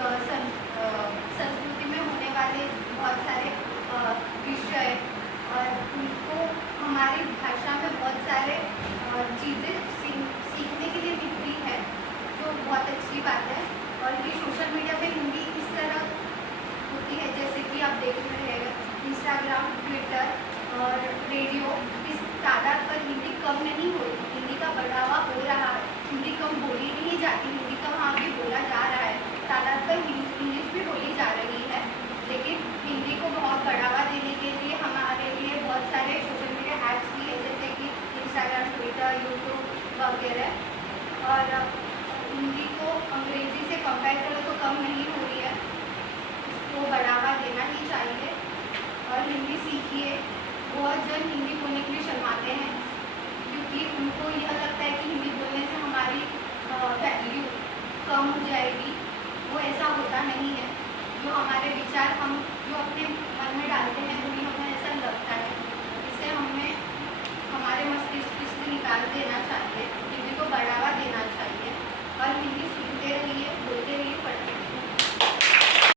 संस्कृति में होने वाले बहुत सारे विषय और उनको हमारी भाषा में बहुत सारे चीज़ें सीखने के लिए मिलती है, जो बहुत अच्छी बात है। और ये सोशल मीडिया पे हिंदी इस तरह होती है, जैसे कि आप देख रहे हैं इंस्टाग्राम, ट्विटर और रेडियो, इस तादाद पर हिंदी कम नहीं हो रही, हिंदी का बढ़ावा हो रहा है। हिंदी कम बोली नहीं जाती, हिंदी का वहाँ भी बोला जा रहा है। तादाद पर इंग्लिश भी बोली जा रही है, लेकिन हिंदी को बहुत बढ़ावा देने के लिए हमारे लिए बहुत सारे सोशल मीडिया ऐप्स भी है, जैसे कि इंस्टाग्राम, ट्विटर, यूट्यूब वगैरह। और हिंदी को अंग्रेजी से कंपेयर करो तो कम नहीं हो रही है, इसको बढ़ावा देना ही चाहिए। और हिंदी सीखिए। बहुत जन हिंदी बोलने के लिए शर्माते हैं, क्योंकि उनको यह लगता है कि हिंदी बोलने से हमारी वैल्यू कम हो जाएगी। वो ऐसा होता नहीं है। जो हमारे विचार हम